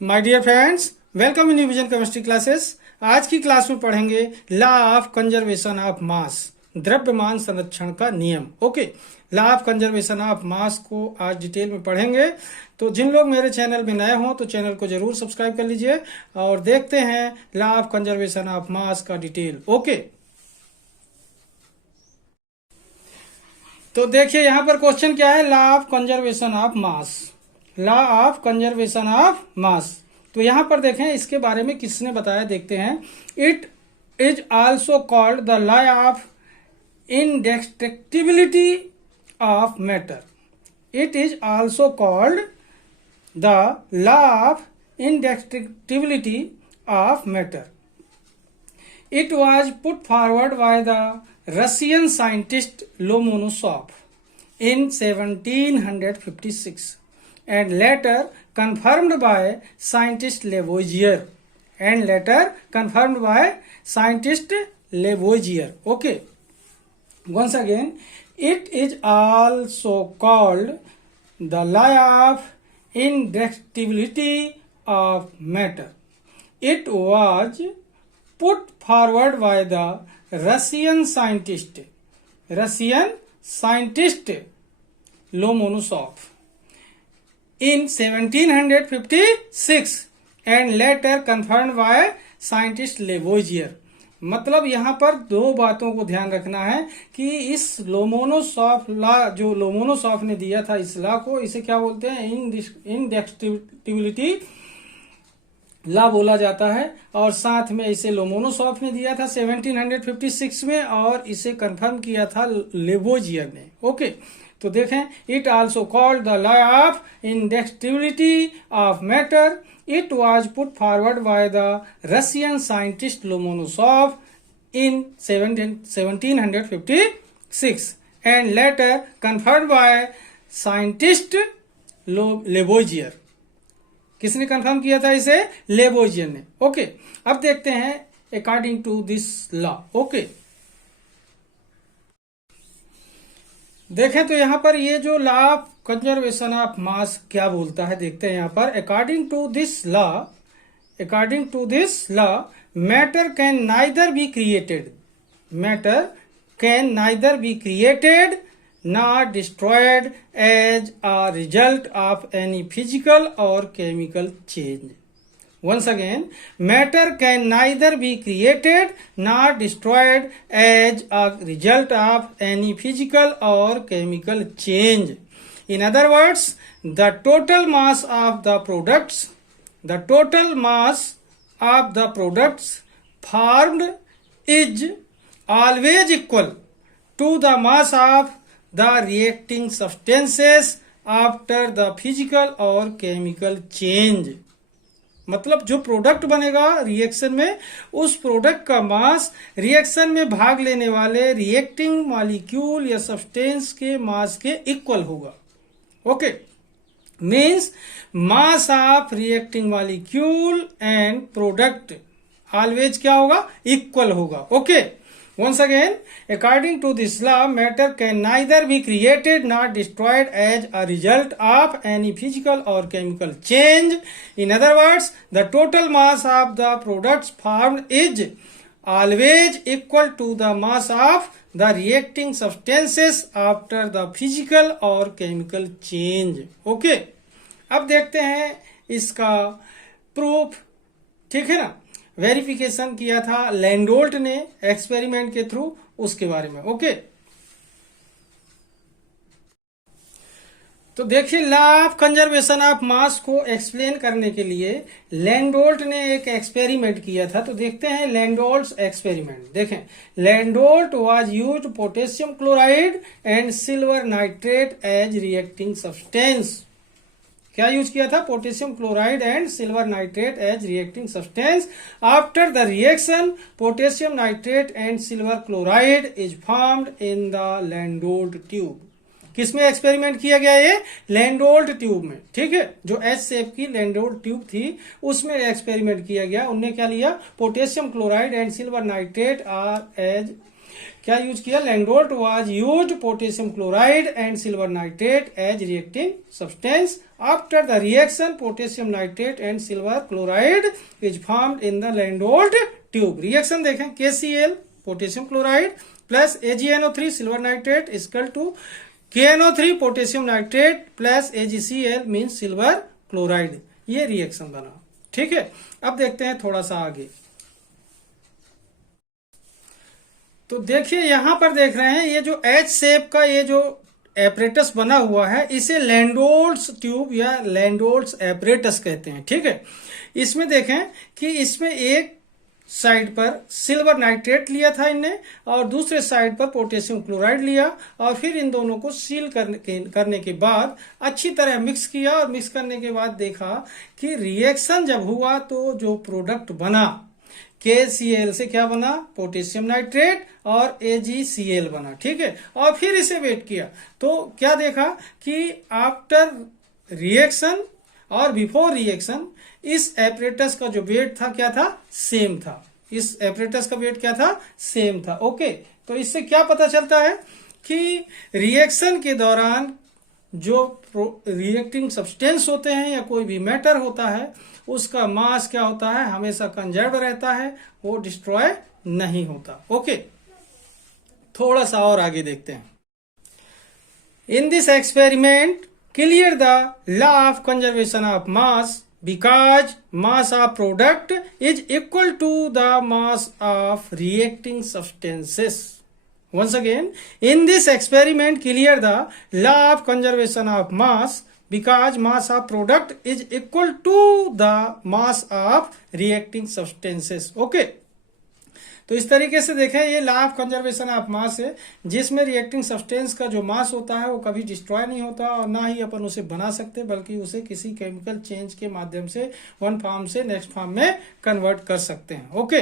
My dear friends, welcome in revision chemistry classes. आज की class में पढ़ेंगे law of conservation of mass, द्रव्यमान संरक्षण का नियम। Okay, law of conservation of mass को आज डिटेल में पढ़ेंगे। तो जिन लोग मेरे चैनल में नए हों तो चैनल को जरूर सब्सक्राइब कर लीजिए और देखते हैं लॉ ऑफ कंजर्वेशन ऑफ मास का डिटेल। ओके, तो देखिए यहाँ पर क्वेश्चन क्या है, law of conservation of mass. Law of conservation of मास, तो यहां पर देखें इसके बारे में किसने बताया, देखते हैं। It is also called the law of indestructibility of matter. It is also called the law of indestructibility of matter. It was put forward by the Russian scientist Lomonosov in 1756 and later confirmed by scientist Lavoisier. Okay, once again, it is also called the law of indestructibility of matter. It was put forward by the Russian scientist Lomonosov in 1756 and later confirmed by scientist Lavoisier. मतलब यहाँ पर दो बातों को ध्यान रखना है कि इस लोमोनोसॉफ लॉ, जो लोमोनोसॉफ ने दिया था इस लॉ को, इसे क्या बोलते हैं, इंडेस्ट्रक्टिबिलिटी लॉ बोला जाता है। और साथ में इसे लोमोनोसॉफ ने दिया था 1756 में और इसे कंफर्म किया था लेवोजियर ने। ओके, तो देखें, it also called the law of indestructibility of matter. It was put forward by the Russian scientist Lomonosov in 1756 and later confirmed by scientist Lavoisier. किसने कंफर्म किया था इसे? लेवोजियर ने. ओके, अब देखते हैं according to this law. Okay, देखें तो यहां पर ये जो law of conservation of mass क्या बोलता है, देखते हैं यहां पर. According to this law matter can neither be created not destroyed as a result of any physical or chemical change. Once again, matter can neither be created nor destroyed as a result of any physical or chemical change. In other words, the total mass of the products formed is always equal to the mass of the reacting substances after the physical or chemical change. मतलब जो product बनेगा reaction में, उस product का मास reaction में भाग लेने वाले रिएक्टिंग मॉलिक्यूल या सब्सटेंस के मास के इक्वल होगा. Okay, means mass of reacting molecule and product always क्या होगा? इक्वल होगा. Okay, once again, according to this law, matter can neither be created nor destroyed as a result of any physical or chemical change. In other words, the total mass of the products formed is always equal to the mass of the reacting substances after the physical or chemical change. Okay, अब देखते हैं इसका proof. ठीक है ना, verification किया था लैंडोल्ट ने एक्सपेरिमेंट के थ्रू, उसके बारे में. ओके, तो देखिए law of conservation of mass को एक्सप्लेन करने के लिए लैंडोल्ट ने एक एक्सपेरिमेंट किया था. तो देखते हैं लैंडोल्ट्स एक्सपेरिमेंट. देखें, Landolt was used potassium chloride and silver nitrate as reacting substance. क्या यूज किया था? Potassium chloride and silver nitrate as reacting substance. After the reaction potassium nitrate and silver chloride is formed in the Landolt tube. किसमें experiment किया गया? ये लैंडोल्ट tube में. ठीक है, जो एस शेप की लैंडोल्ट ट्यूब थी उसमें एक्सपेरिमेंट किया गया. उनने क्या लिया? Potassium chloride and silver nitrate are as क्या यूज किया? Landolt was used potassium chloride and silver nitrate as reacting substance after the reaction potassium nitrate and silver chloride is formed in the Landolt tube. Reaction देखें, KCl potassium chloride plus AgNO3 silver nitrate equal to KNO3 potassium nitrate plus AgCl mean silver chloride. ये reaction बना, ठीक है। अब देखते हैं थोड़ा सा आगे। तो देखिए यहां पर देख रहे हैं ये जो H शेप का ये जो एपरेटस बना हुआ है इसे लैंडोल्ट्स ट्यूब या लैंडोल्ट्स एपरेटस कहते हैं, ठीक है। इसमें देखें कि इसमें एक साइड पर सिल्वर नाइट्रेट लिया था इनने और दूसरे साइड पर पोटेशियम क्लोराइड लिया और फिर इन दोनों को सील करने के बाद अच्छी तरह मिक्स किया और मिक्स करने के बाद देखा कि रिएक्शन जब हुआ तो जो प्रोडक्ट बना KCl से क्या बना? पोटेशियम नाइट्रेट और AgCl बना, ठीक है। और फिर इसे वेट किया तो क्या देखा कि आफ्टर रिएक्शन और बिफोर रिएक्शन इस एपरेटस का जो वेट था क्या था? सेम था। इस एपरेटस का वेट क्या था? सेम था। ओके, तो इससे क्या पता चलता है कि रिएक्शन के दौरान जो रिएक्टिंग सब्सटेंस होते हैं या कोई भी मैटर होता है उसका मास क्या होता है? हमेशा कंजर्व रहता है, वो डिस्ट्रॉय नहीं होता। ओके, थोड़ा सा और आगे देखते हैं। In this experiment clear the law of conservation of mass because mass of product is equal to the mass of reacting substances. Once again, in this experiment clear the law of conservation of mass because mass of product is equal to the mass of reacting substances. Okay, तो इस तरीके से देखें ये law of conservation of मास है जिसमें reacting substance का जो मास होता है वो कभी डिस्ट्रॉय नहीं होता और ना ही अपन उसे बना सकते बल्कि उसे किसी केमिकल चेंज के माध्यम से वन फॉर्म से नेक्स्ट फॉर्म में कन्वर्ट कर सकते हैं। ओके।